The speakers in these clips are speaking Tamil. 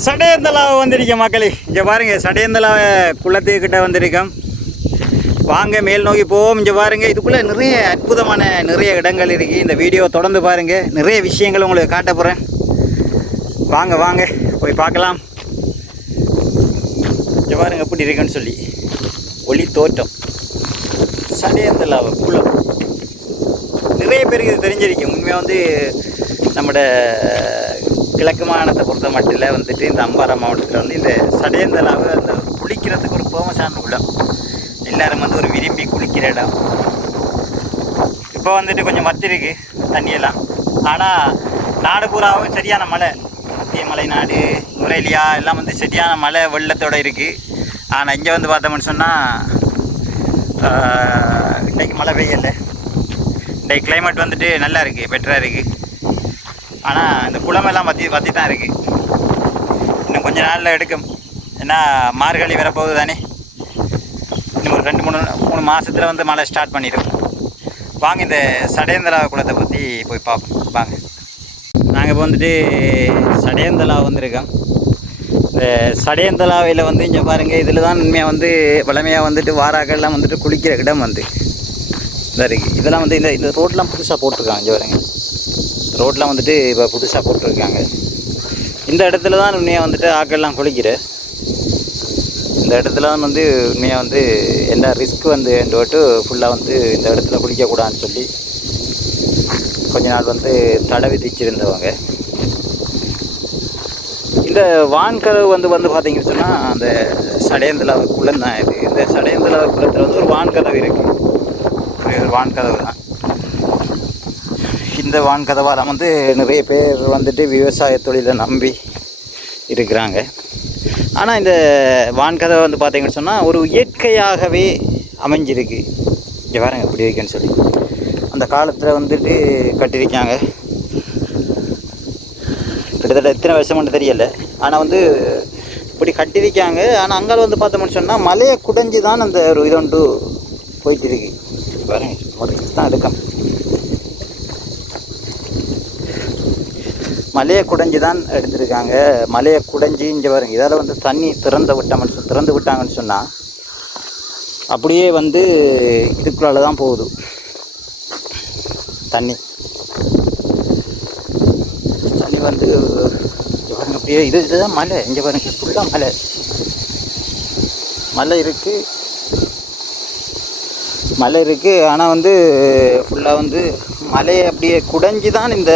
சடையந்தலாவை வந்திருக்கேன் மக்களே. இங்கே பாருங்கள், சடையந்தலாவை குளத்துக்கிட்ட வந்திருக்கோம். வாங்க மேல் நோக்கி போவோம். இங்கே பாருங்கள், இதுக்குள்ளே நிறைய அற்புதமான நிறைய இடங்கள் இருக்குது. இந்த வீடியோ தொடர்ந்து பாருங்கள், நிறைய விஷயங்கள் உங்களுக்கு காட்ட போகிறேன். வாங்க வாங்க போய் பார்க்கலாம். இங்கே பாருங்கள் எப்படி இருக்குன்னு சொல்லி ஒளி தோட்டம் சடையந்தலாவை குளம். நிறைய பேருக்கு இது தெரிஞ்சிருக்கும். உண்மையாக நம்மட கிழக்கு மாகாணத்தை பொறுத்த மட்டும் வந்துட்டு இந்த அம்பாறை மாவட்டத்தில் இந்த சடையந்தலாவை அந்த குளிக்கிறதுக்கு ஒரு ஃபேமஸான இடம். எல்லோரும் ஒரு விரும்பி குளிக்கிற இடம். இப்போ கொஞ்சம் வத்திருக்கு தண்ணியெல்லாம். ஆனால் நாடு பூராவும் சரியான மழை. மத்திய மலை நாடு முரேலியா எல்லாம் சரியான மழை வெள்ளத்தோடு இருக்குது. ஆனால் இங்கே பார்த்தோம்னு சொன்னால் இன்றைக்கு மழை பெய்யலை. இன்றைக்கு கிளைமேட் நல்லா இருக்குது, பெட்டராக இருக்குது. ஆனால் இந்த குளமெல்லாம் வத்தி தான் இருக்குது. இன்னும் கொஞ்சம் நாளில் எடுக்கும். ஏன்னா மார்கழி வரப்போகுது தானே. இன்னும் ஒரு 2-3 மாதத்தில் மழை ஸ்டார்ட் பண்ணிடும். வாங்க இந்த சடையந்தலா குளத்தை பற்றி போய் பார்ப்போம். வாங்க. நாங்கள் இப்போ சடையந்தலா வந்திருக்கோம். இந்த சடையந்தலாவில் இங்கே பாருங்கள், இதில் தான் உண்மையாக பழமையாக வாராக்கள்லாம் குளிக்கிற இடம் இதாக இருக்குது. இதெல்லாம் இந்த ரோட்லாம் புதுசாக போட்டிருக்காங்க. இங்கே பாருங்க, ரோட்லாம் இப்போ புதுசாக போட்டிருக்காங்க. இந்த இடத்துல தான் உண்மையாக ஆக்கள்லாம் குளிக்கிற இந்த இடத்துல தான் உண்மையாக என்ன ரிஸ்க் என்றுட்டு ஃபுல்லாக இந்த இடத்துல குளிக்கக்கூடாதுன்னு சொல்லி கொஞ்ச நாள் தடை விதிச்சிருந்தவங்க. இந்த வான்கதவு பார்த்தீங்கன்னு சொன்னால் அந்த சடையந்தலாவை குளம் தான் இது. இந்த சடையந்தலாவை குளத்தில் ஒரு வான்கதவு இருக்குது. ஒரு வான்கதவு தான். இந்த வான்கதவால் நிறைய பேர் விவசாய தொழிலை நம்பி இருக்கிறாங்க. ஆனால் இந்த வான்கதவை பார்த்தீங்கன்னு சொன்னால் ஒரு இயற்கையாகவே அமைஞ்சிருக்கு. இங்கே பாருங்க எப்படி இருக்குன்னு சொல்லி அந்த காலத்தில் கட்டியிருக்காங்க. கிட்டத்தட்ட எத்தனை வருஷம்னு தெரியலை. ஆனால் இப்படி கட்டியிருக்காங்க. ஆனால் அங்கே பார்த்தோம்னு சொன்னால் மலையை குடைஞ்சி தான் அந்த ஒரு இதொண்டு போயிட்டு இருக்கு. பாருங்க, முதல்ல தான் எடுக்கும். மலையை குடைஞ்சி தான் எடுத்திருக்காங்க. மலையை குடைஞ்சி இங்கே பாருங்க, இதால் தண்ணி திறந்து விட்டாங்கன்னு சொன்னால் அப்படியே இதுக்குள்ளால தான் போகுது தண்ணி. பாருங்க அப்படியே இதுதான் மலை. இங்கே பாருங்க ஃபுல்லாக மலை இருக்குது. ஆனால் ஃபுல்லாக மலையை அப்படியே குடைஞ்சி தான் இந்த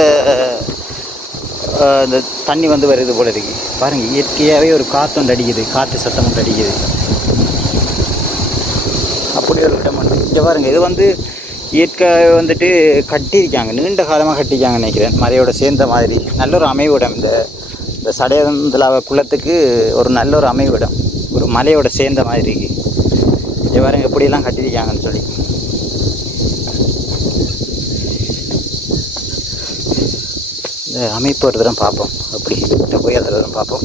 தண்ணி வருது போல இருக்கு. பாருங்கள், இயற்கையாகவே ஒரு காற்று அடிக்குது, காற்று சத்தம் அடிக்குது. அப்படி ஒரு இடம் இங்கே பாருங்கள், இது இயற்கையாக கட்டியிருக்காங்க. நீண்ட காலமாக கட்டியிருக்காங்க நினைக்கிறேன். மலையோட சேர்ந்த மாதிரி நல்ல ஒரு அமைவிடம். இந்த சடையந்தலாவை குளத்துக்கு ஒரு நல்ல ஒரு அமைவிடம், ஒரு மலையோட சேர்ந்த மாதிரி இருக்கு. இங்கே பாருங்கள் எப்படியெல்லாம் கட்டியிருக்காங்கன்னு சொல்லி. இந்த அமைப்பு ஒரு தரம் பார்ப்போம். அப்படி கிட்ட போய் அதை தரம் பார்ப்போம்.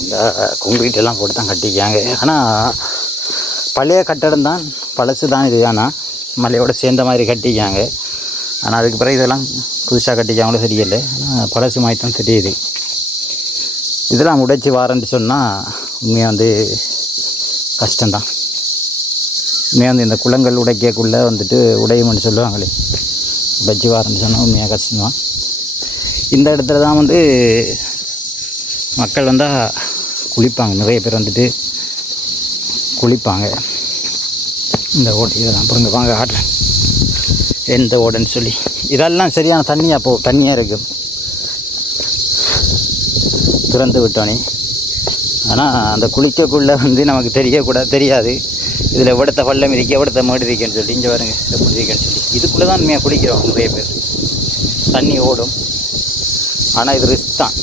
இந்த கொங்கிரீட் எல்லாம் போட்டு தான் கட்டிக்காங்க. ஆனால் பழைய கட்டடம் தான், பழசு தான் இது. ஆனால் மலையோட சேர்ந்த மாதிரி கட்டிக்காங்க. ஆனால் அதுக்கு பிறகு இதெல்லாம் புதுசாக கட்டிக்காங்களோ தெரியலை. ஆனால் பழசு மாதிரி தான் தெரியுது. இதெல்லாம் உடைச்சி வாரன்ட்டு சொன்னால் உண்மையாக கஷ்டம்தான். உண்மையாக இந்த குளங்கள் உடைக்கக்குள்ளே உடையும்னு சொல்லுவாங்களே, உடைச்சி வாரன்னு சொன்னால் உண்மையாக கஷ்டம்தான். இந்த இடத்துல தான் மக்கள் குளிப்பாங்க. நிறைய பேர் குளிப்பாங்க. இந்த ஓடை இதெல்லாம் பாருங்க, வாங்க ஆடுறேன் எந்த ஓடைன்னு சொல்லி. இதெல்லாம் சரியான தண்ணியாக இருக்கும் திறந்து விட்டோன்னே. ஆனால் அந்த குளிக்கக்குள்ளே நமக்கு தெரியாது இதில் எவ்வளத்த பள்ளம் இருக்கு, எவ்வளத்த மேடு இருக்குன்னு சொல்லி. இங்கே பாருங்க எப்படி இருக்குன்னு சொல்லி. இதுக்குள்ளே தான் உண்மையாக குளிக்கிறோம் நிறைய பேர். தண்ணி ஓடும். ஆனால் இது ரிஸ்க் தான்.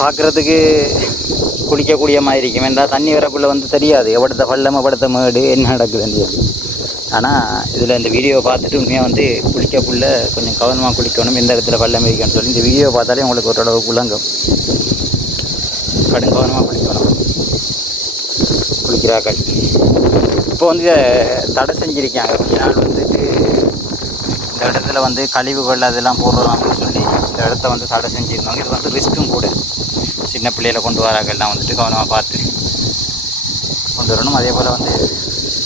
பார்க்குறதுக்கு குளிக்கக்கூடிய மாதிரி இருக்கும். ஏன்னா தண்ணி வரக்குள்ளே தெரியாது எவ்வளத்த பள்ளம் எவ்வளத்த மேடு என்ன நடக்குதுன்னு சொல்லி. ஆனால் இதில் இந்த வீடியோவை பார்த்துட்டு உண்மையாக குளிக்கக்குள்ளே கொஞ்சம் கவனமாக குளிக்கணும். எந்த இடத்துல பள்ளம் இருக்குன்னு சொல்லி இந்த வீடியோவை பார்த்தாலே உங்களுக்கு ஓரளவு குழங்கும். கடும் கவனமாக குளிக்கணும் குளிக்கிறார்கள். இப்போ தடை செஞ்சிருக்காங்க. கொஞ்ச நாள் இந்த இடத்துல வந்து கழிவுகள் அதெல்லாம் போடுறதான்னு சொல்லி இந்த இடத்த வந்து தடை செஞ்சுருந்தாங்க. இது வந்து ரிஸ்க்கும் கூட. சின்ன பிள்ளைகளை கொண்டு வராங்கலாம் வந்துட்டு கவனமாக பார்த்து கொண்டு வரணும். அதே போல் வந்து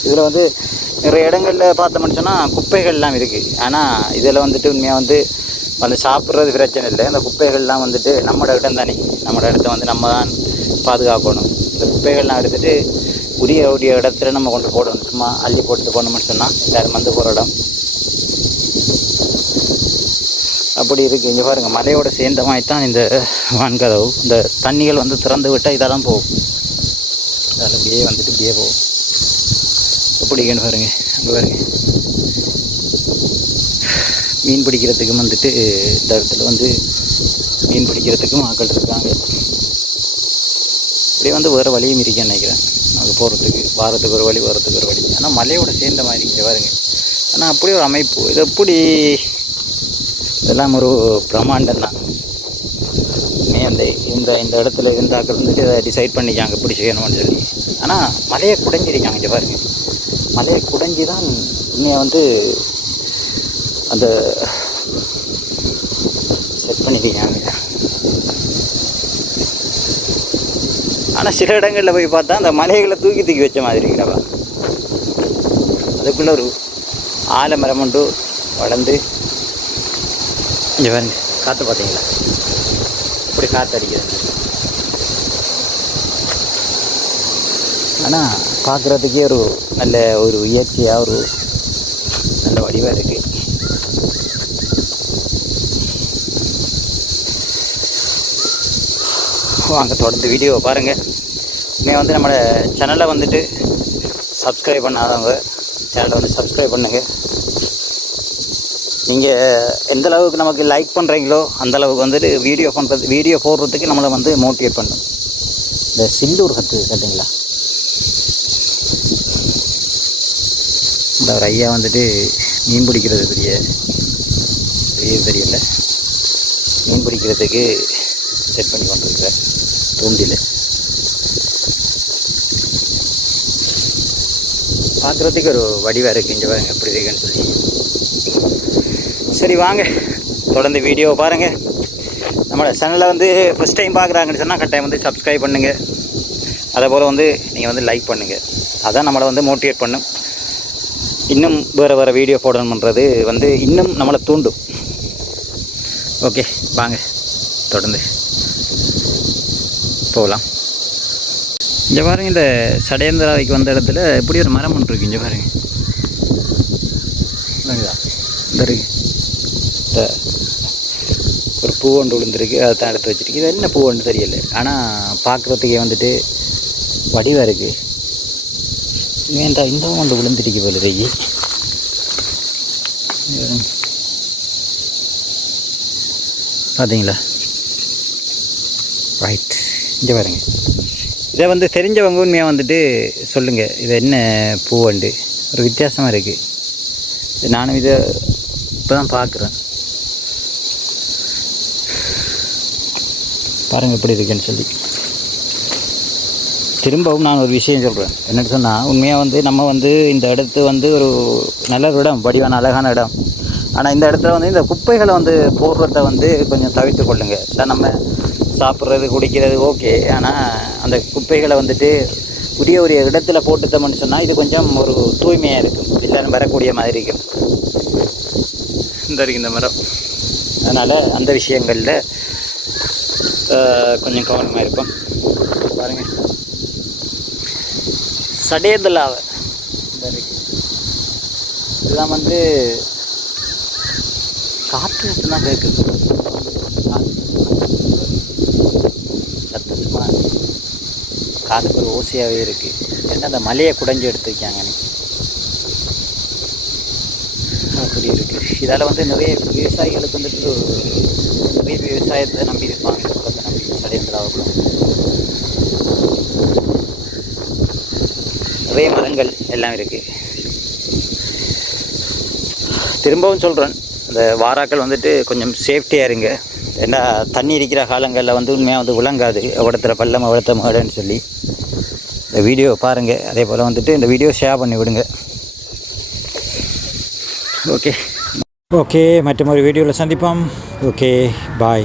இதில் வந்து நிறைய இடங்களில் பார்த்தோம்னு சொன்னால் குப்பைகள்லாம் இருக்குது. ஆனால் இதில் வந்துட்டு உண்மையாக வந்து சாப்பிட்றது பிரச்சனை இல்லை. இந்த குப்பைகள்லாம் வந்துட்டு நம்மளோட இடம் தானே, நம்மளோட இடத்த வந்து நம்ம தான் பாதுகாக்கணும். இந்த குப்பைகள்லாம் எடுத்துகிட்டு உரிய இடத்துல நம்ம கொண்டு போடணும். சும்மா அள்ளி போட்டு போடணும்னு சொன்னால் எல்லாரும் வந்து போகிற இடம் அப்படி இருக்குது. இங்கே பாருங்கள், மலையோட சேர்ந்த மாதிரி தான் இந்த வான்கதவு. இந்த தண்ணிகள் வந்து திறந்து விட்டால் இதெல்லாம் போகும். அதில் இப்படியே வந்துட்டு இப்படியே போகும். எப்படின்னு பாருங்க, அங்கே பாருங்க. மீன் பிடிக்கிறதுக்கு வந்துட்டு இந்த இடத்துல வந்து மீன் பிடிக்கிறதுக்கும் ஆட்கள் இருக்காங்க. இப்படியே வந்து வேறு வழியும் இருக்கேன்னு நினைக்கிறேன். அங்கே போகிறதுக்கு வாரத்துக்கு ஒரு வழி, வரத்துக்கு ஒரு வழி. ஆனால் மலையோட சேர்ந்த மாதிரி இங்கே பாருங்க. ஆனால் அப்படி ஒரு அமைப்பு. இது எப்படி இதெல்லாம் ஒரு பிரம்மாண்டம் தான். அந்த இந்த இடத்துல இருந்தாக்கள் வந்துட்டு அதை டிசைட் பண்ணிக்காங்க எப்படி செய்யணும்னு சொல்லி. ஆனால் மலையை குடைஞ்சிருக்காங்க. இங்கே பாருங்க, மலையை குடைஞ்சி தான் உண்மையாக வந்து அந்த செட் பண்ணிக்கிறாங்க. ஆனால் சில இடங்களில் போய் பார்த்தா அந்த மலைகளை தூக்கி வச்ச மாதிரி இருக்கிறவா. அதுக்குள்ளே ஒரு ஆலமரம் ஒன்று வளர்ந்து இங்கே பாருங்க, காற்று பார்த்தீங்களா இப்படி காற்று அடிக்கிறது. ஆனால் பார்க்குறதுக்கே ஒரு நல்ல ஒரு இயற்கையாக ஒரு நல்ல வடிவாக இருக்குது. வாங்க தொடர்ந்து வீடியோவை பாருங்கள். நீங்கள் வந்து நம்மளோட சேனலை வந்துட்டு சப்ஸ்கிரைப் பண்ணாதவங்க சேனலை வந்து சப்ஸ்கிரைப் பண்ணுங்கள். நீங்கள் எந்த அளவுக்கு நமக்கு லைக் பண்ணுறீங்களோ அந்தளவுக்கு வந்துட்டு வீடியோ போடுறதுக்கு நம்மளை வந்து மோட்டிவேட் பண்ணும். இந்த சில்லூர் கேட்டிங்களா, இந்த ஒரு ஐயா வந்துட்டு மீன் பிடிக்கிறது தெரியல, மீன் பிடிக்கிறதுக்கு செட் பண்ணி கொண்டிருக்கிறார் தூண்டில். பார்க்குறதுக்கு ஒரு வடிவாக இருக்குது. இங்கே பாருங்க எப்படி இருக்குன்னு சொல்லி. சரி வாங்க தொடர்ந்து வீடியோவை பாருங்கள். நம்மளோட சேனலை வந்து ஃபஸ்ட் டைம் பார்க்குறாங்கன்னு சொன்னால் கட்டாயம் வந்து சப்ஸ்கிரைப் பண்ணுங்கள். அதே போல் வந்து நீங்கள் வந்து லைக் பண்ணுங்கள். அதான் நம்மளை வந்து மோட்டிவேட் பண்ணும். இன்னும் வேறு வீடியோ போடணுன்றது வந்து இன்னும் நம்மளை தூண்டும். ஓகே வாங்க தொடர்ந்து போகலாம். இங்கே பாருங்கள், இந்த சடையந்திராவைக்கு வந்த இடத்துல எப்படி ஒரு மரம் ஒன்று இருக்குது. இங்கே பாருங்கள், இந்த இருக்கு ஒரு பூ ஒன்று விழுந்துருக்கு. அதை தான் எடுத்து வச்சுருக்கு. இது என்ன பூ ஒன்று தெரியல, ஆனால் பார்க்குறதுக்கே வந்துட்டு வடிவாக இருக்குது. வேண்டா இந்த ஒன்று விழுந்துருக்கு போல இருக்கு. பார்த்தீங்களா, ரைட். இங்கே பாருங்க, இதை வந்து தெரிஞ்சவங்க உண்மையாக வந்துட்டு சொல்லுங்கள், இது என்ன பூவண்டு, ஒரு வித்தியாசமாக இருக்குது. நானும் இதை இப்போ தான் பார்க்குறேன். பாருங்கள் எப்படி இருக்குன்னு சொல்லி. திரும்பவும் நான் ஒரு விஷயம் சொல்கிறேன். என்னென்னு சொன்னால், உண்மையாக வந்து நம்ம வந்து இந்த இடத்து வந்து ஒரு நல்ல இடம், வடிவான அழகான இடம். ஆனால் இந்த இடத்துல வந்து இந்த குப்பைகளை வந்து போடுறத வந்து கொஞ்சம் தவிர்த்து கொள்ளுங்கள். இல்லை நம்ம சாப்பிட்றது குடிக்கிறது ஓகே, ஆனால் அந்த குப்பைகளை வந்துட்டு உரிய இடத்துல போட்டுட்டோம்னு சொன்னால் இது கொஞ்சம் ஒரு தூய்மையாக இருக்கும். எல்லாரும் வரக்கூடிய மாதிரி இருக்கும். இந்த மரம், அதனால் அந்த விஷயங்களில் கொஞ்சம் கவனமாக இருப்போம். பாருங்கள், சடையந்தலாவை இதெல்லாம் வந்து காற்று தான் கேட்குது. சத்தமா காதுக்கு ஒரு ஓசையாகவே இருக்குது. ஏன்னா அந்த மலையை குடைஞ்சி எடுத்துருக்காங்க அப்படி இருக்குது. இதால் வந்து நிறைய விவசாயிகளுக்கு வந்துட்டு நிறைய விவசாயத்தை நம்பி இருப்பாங்க. பக்கத்தை நம்பி சடையந்தலாவுக்குள்ள நிறைய மரங்கள் எல்லாம் இருக்குது. திரும்பவும் சொல்கிறேன், இந்த வாராக்கள் வந்துட்டு கொஞ்சம் சேஃப்டியாக இருங்க. ஏன்னா தண்ணி இருக்கிற காலங்களில் வந்து உண்மையாக வந்து விளங்காது எவ்வளோத்துல பள்ளம் எவ்வளோத்த மாடுன்னு சொல்லி. இந்த வீடியோ பாருங்கள். அதே போல் வந்துட்டு இந்த வீடியோ ஷேர் பண்ணி விடுங்க. ஓகே. ஓகே, மற்றொரு வீடியோவில் சந்திப்போம். ஓகே, பாய்.